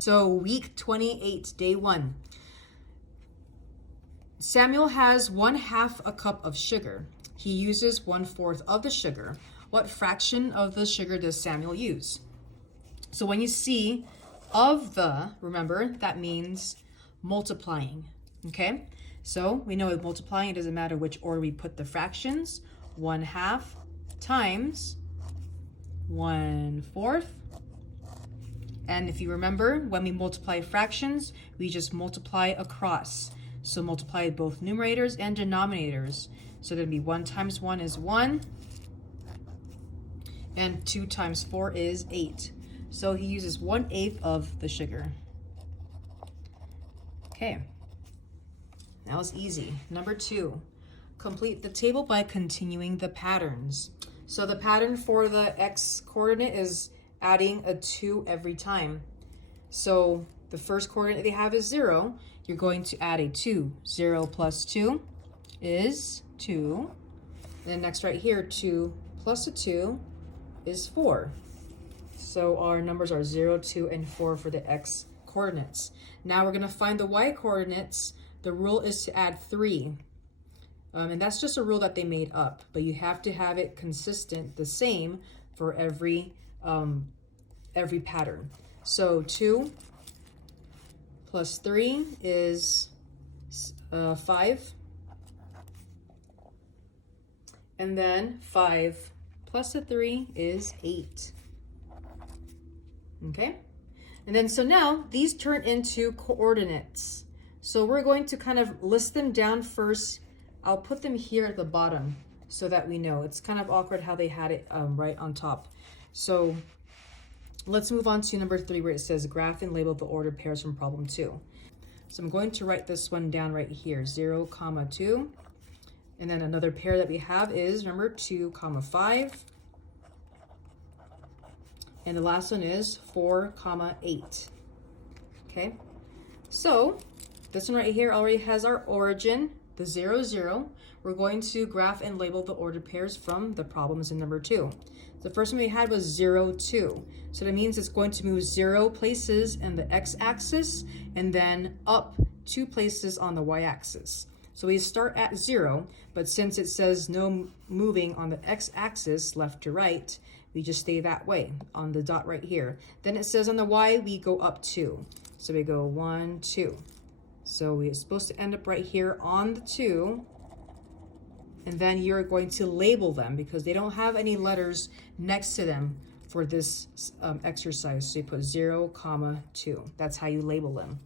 So week 28, day 1. Samuel has 1/2 a cup of sugar. He uses 1/4 of the sugar. What fraction of the sugar does Samuel use? So when you see of the, remember, that means multiplying, okay? So we know with multiplying, it doesn't matter which order we put the fractions. 1/2 times 1/4. And if you remember, when we multiply fractions, we just multiply across. So multiply both numerators and denominators. So that'd be 1 times 1 is 1, and 2 times 4 is 8. So he uses 1/8 of the sugar. Okay, that was easy. Number 2, complete the table by continuing the patterns. So the pattern for the x coordinate is adding a 2 every time. So the first coordinate they have is 0. You're going to add a 2. 0 plus 2 is 2. Then next right here, 2 plus a 2 is 4. So our numbers are 0, 2, and 4 for the x coordinates. Now we're going to find the y coordinates. The rule is to add 3. And that's just a rule that they made up, but you have to have it consistent, the same for every pattern. So 2 plus 3 is 5. And then 5 plus a 3 is 8. Okay? And then so now these turn into coordinates. So we're going to kind of list them down first. I'll put them here at the bottom so that we know. It's kind of awkward how they had it right on top. So let's move on to number 3, where it says graph and label the ordered pairs from problem 2. So I'm going to write this one down right here, 0, 2. And then another pair that we have is, remember, 2, 5. And the last one is 4, 8. Okay, so this one right here already has our origin, the 0, 0. We're going to graph and label the ordered pairs from the problems in number 2. The first one we had was 0, 2. So that means it's going to move 0 places in the x-axis and then up 2 places on the y-axis. So we start at 0, but since it says no moving on the x-axis left to right, we just stay that way on the dot right here. Then it says on the y, we go up 2. So we go 1, 2. So we're supposed to end up right here on the 2. And then you're going to label them because they don't have any letters next to them for this exercise. So you put 0, 2. That's how you label them.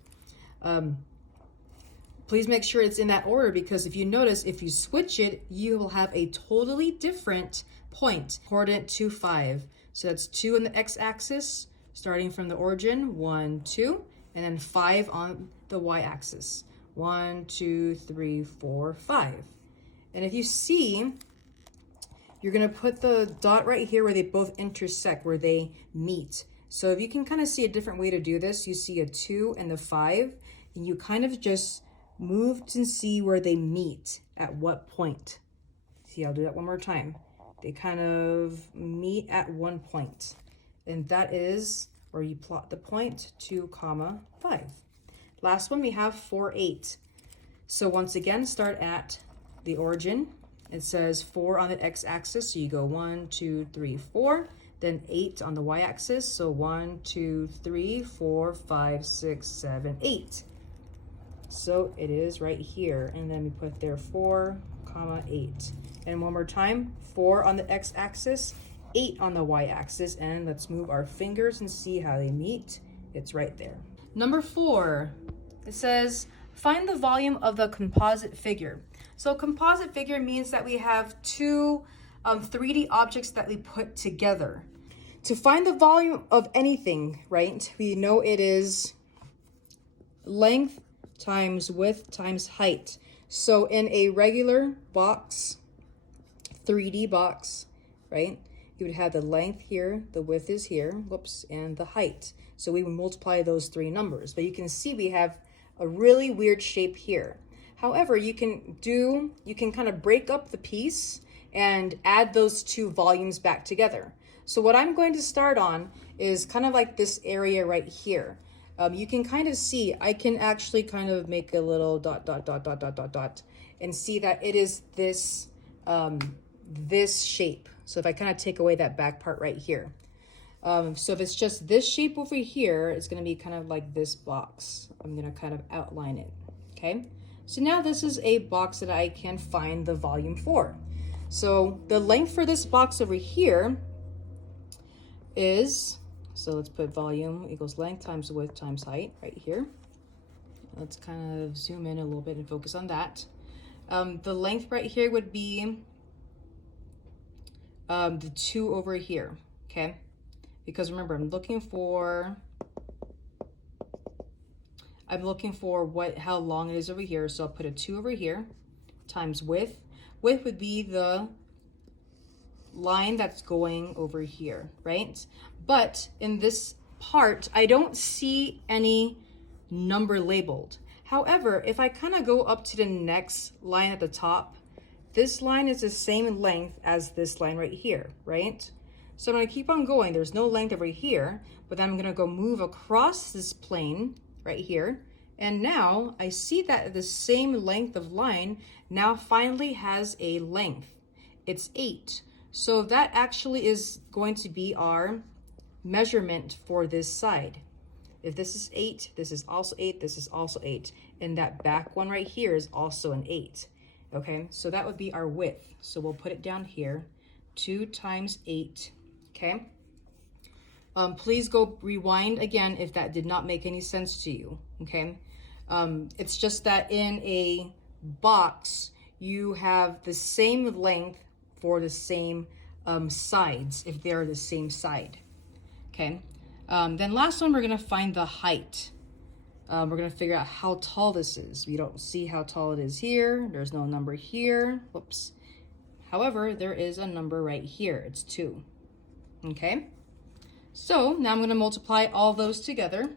Please make sure it's in that order, because if you notice, if you switch it, you will have a totally different point. Coordinate 2, 5. So that's 2 on the x-axis, starting from the origin, 1, 2, and then 5 on the y-axis. 1, 2, 3, 4, 5. And if you see, you're going to put the dot right here where they both intersect, where they meet. So if you can kind of see a different way to do this, you see a 2 and the 5, and you kind of just move to see where they meet at what point. See, I'll do that one more time. They kind of meet at one point, and that is where you plot the point, 2, 5. Last one, we have 4, 8. So once again, start at the origin. It says 4 on the x-axis, so you go 1, 2, 3, 4. Then 8 on the y-axis, so 1, 2, 3, 4, 5, 6, 7, 8. So it is right here, and then we put there 4, 8. And one more time, 4 on the x-axis, 8 on the y-axis, and let's move our fingers and see how they meet. It's right there. Number 4, it says, find the volume of the composite figure. So composite figure means that we have two 3D objects that we put together. To find the volume of anything, right, we know it is length times width times height. So in a regular box, 3D box, right, you would have the length here, the width is here, whoops, and the height. So we would multiply those 3 numbers. But you can see we have a really weird shape here. However, you can kind of break up the piece and add those 2 volumes back together. So what I'm going to start on is kind of like this area right here. you can kind of see, I can actually kind of make a little dot, dot, dot, dot, dot, dot, dot, and see that it is this, this shape. So if I kind of take away that back part right here. So if it's just this shape over here, it's going to be kind of like this box. I'm going to kind of outline it. Okay. So now this is a box that I can find the volume for. So the length for this box over here is, so let's put volume equals length times width times height right here. Let's kind of zoom in a little bit and focus on that. The length right here would be the 2 over here, okay? Because remember, I'm looking for how long it is over here. So I'll put a 2 over here times width. Width would be the line that's going over here, right? But in this part, I don't see any number labeled. However, if I kind of go up to the next line at the top, this line is the same length as this line right here, right? So I'm going to keep on going. There's no length over here, but then I'm going to go move across this plane right here. And now I see that the same length of line now finally has a length. It's 8. So that actually is going to be our measurement for this side. If this is 8, this is also 8, this is also 8. And that back one right here is also an 8. Okay, so that would be our width. So we'll put it down here, 2 times 8, okay? Please go rewind again if that did not make any sense to you, okay? It's just that in a box, you have the same length for the same sides, if they're the same side, okay? Then last one, we're gonna find the height. We're gonna figure out how tall this is. We don't see how tall it is here. There's no number here, whoops. However, there is a number right here, it's 2, okay? So now I'm gonna multiply all those together.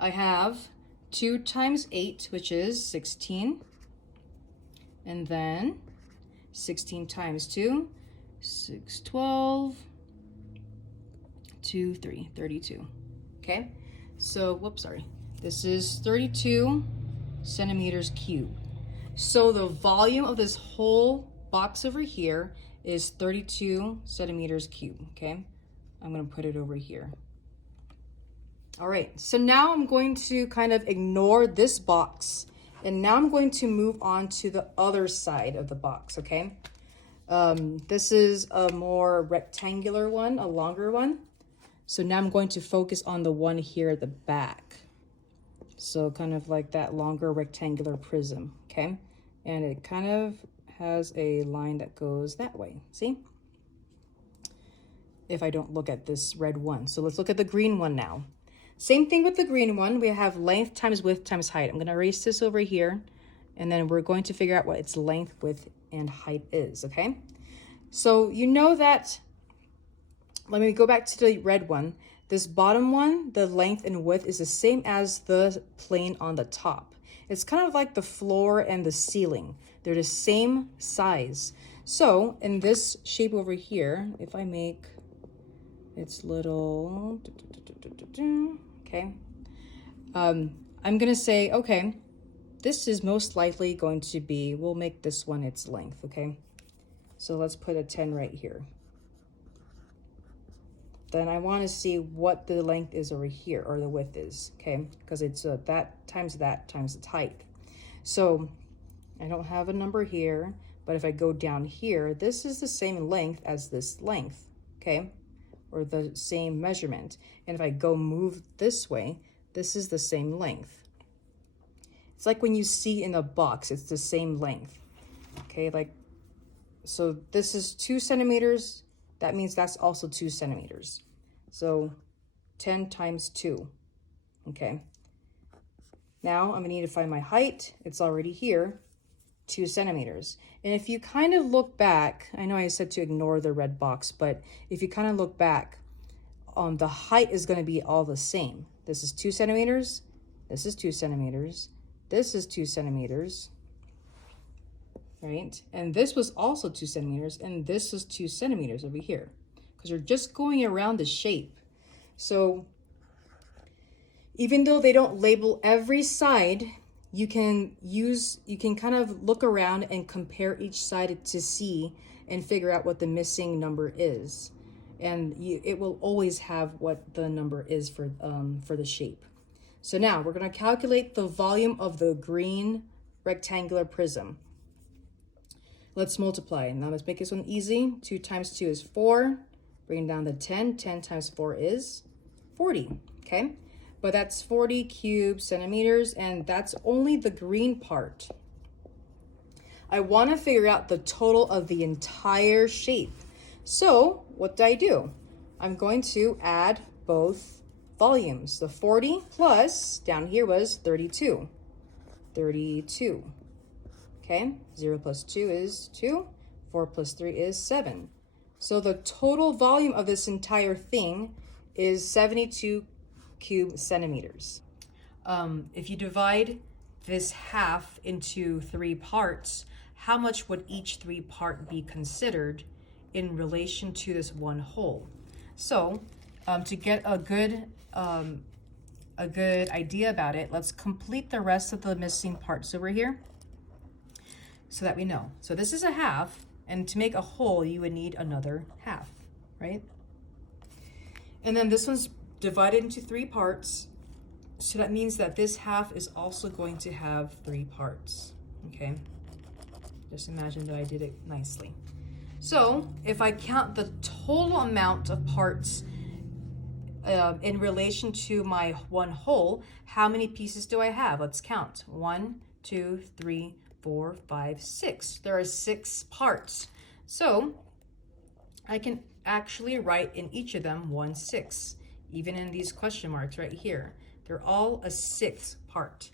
I have 2 times 8, which is 16. And then 16 times 2, 6, 12, 2, 3, 32, okay? So, whoops, sorry. This is 32 centimeters cubed. So the volume of this whole box over here is 32 centimeters cubed, okay? I'm gonna put it over here. All right, so now I'm going to kind of ignore this box, and now I'm going to move on to the other side of the box, okay? This is a more rectangular one, a longer one. So now I'm going to focus on the one here at the back. So kind of like that longer rectangular prism, okay? And it kind of has a line that goes that way, see? If I don't look at this red one. So let's look at the green one now. Same thing with the green one. We have length times width times height. I'm gonna erase this over here, and then we're going to figure out what its length, width, and height is, okay? So you know that, let me go back to the red one. This bottom one, the length and width is the same as the plane on the top. It's kind of like the floor and the ceiling. They're the same size. So in this shape over here, if I make its little, okay, I'm gonna say, okay, this is most likely going to be, we'll make this one its length, okay? So let's put a 10 right here. Then I want to see what the length is over here, or the width is, okay? Because it's that times its height. So I don't have a number here, but if I go down here, this is the same length as this length, okay? Or the same measurement. And if I go move this way, this is the same length. It's like when you see in a box, it's the same length, okay? Like, so this is 2 centimeters. That means that's also 2 centimeters. So 10 times 2, okay? Now I'm gonna need to find my height. It's already here, 2 centimeters. And if you kind of look back, I know I said to ignore the red box, but if you kind of look back, the height is gonna be all the same. This is 2 centimeters, this is 2 centimeters, this is 2 centimeters, right? And this was also 2 centimeters, and this was 2 centimeters over here, because you're just going around the shape. So even though they don't label every side, you can kind of look around and compare each side to see and figure out what the missing number is. And it will always have what the number is for the shape. So now we're going to calculate the volume of the green rectangular prism. Let's multiply. Now let's make this one easy. 2 times 2 is 4. Bring down the 10. 10 times 4 is 40. Okay? But that's 40 cubed centimeters, and that's only the green part. I want to figure out the total of the entire shape. So what do? I'm going to add both volumes. The 40 plus, down here was 32. 32. Okay, 0 plus 2 is 2. 4 plus 3 is 7. So the total volume of this entire thing is 72 cubic centimeters. If you divide this half into 3 parts, how much would each 3 part be considered in relation to this one whole? So to get a good idea about it, let's complete the rest of the missing parts over here so that we know. So this is a half, and to make a whole, you would need another half, right? And then this one's divided into 3 parts. So that means that this half is also going to have 3 parts, okay? Just imagine that I did it nicely. So if I count the total amount of parts in relation to my one whole, how many pieces do I have? Let's count. 1, 2, 3, 4, 5, 6. There are 6 parts. So I can actually write in each of them 1 6, even in these question marks right here. They're all a 6th part.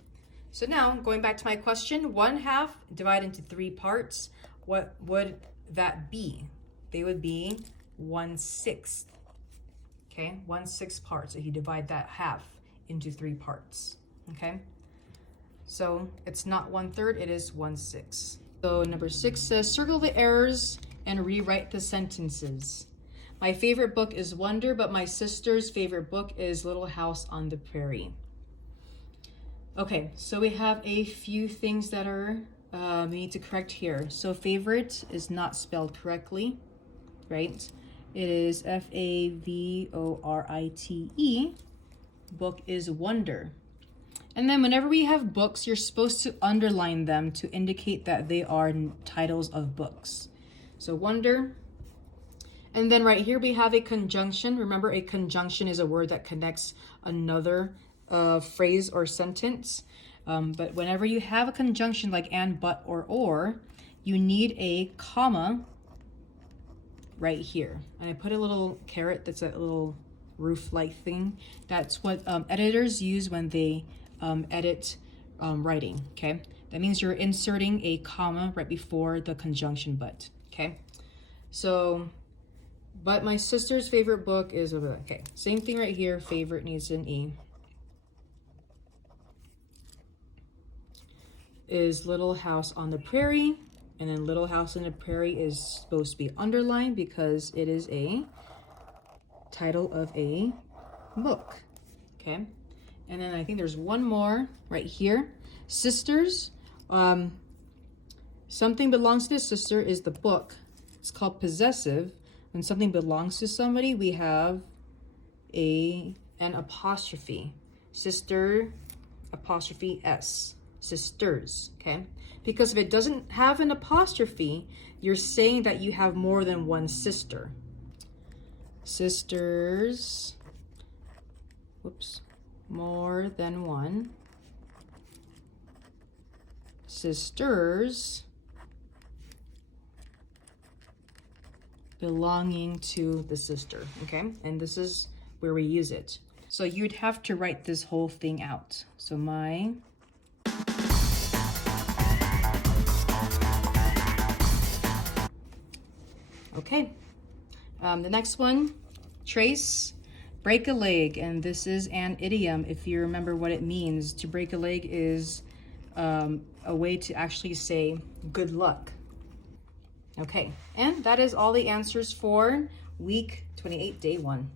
So now going back to my question, 1/2 divided into 3 parts, what would that be? They would be 1/6. Okay, 1/6 parts if you divide that half into 3 parts. Okay, so it's not 1/3, it is 1/6. So number 6 says circle the errors and rewrite the sentences. My favorite book is Wonder, but my sister's favorite book is Little House on the Prairie. Okay, so we have a few things that are we need to correct here. So favorite is not spelled correctly, right? It is Favorite. Book is Wonder. And then whenever we have books, you're supposed to underline them to indicate that they are titles of books. So Wonder. And then right here we have a conjunction. Remember, a conjunction is a word that connects another phrase or sentence. But whenever you have a conjunction like and, but, or, you need a comma right here. And I put a little caret, that's a little roof-like thing. That's what editors use when they edit writing, okay? That means you're inserting a comma right before the conjunction but, okay? So, but my sister's favorite book is, okay, same thing right here. Favorite needs an E. Is Little House on the Prairie. And then Little House on the Prairie is supposed to be underlined because it is a title of a book. Okay. And then I think there's one more right here. Sisters. Something belongs to the sister is the book. It's called possessive. When something belongs to somebody, we have an apostrophe. Sister, apostrophe S. Sisters, okay? Because if it doesn't have an apostrophe, you're saying that you have more than one sister. Sisters, whoops, more than one. Sisters belonging to the sister, okay? And this is where we use it. So you'd have to write this whole thing out. So okay. The next one, trace, break a leg. And this is an idiom. If you remember what it means, to break a leg is a way to actually say good luck. Okay, and that is all the answers for week 28, day 1.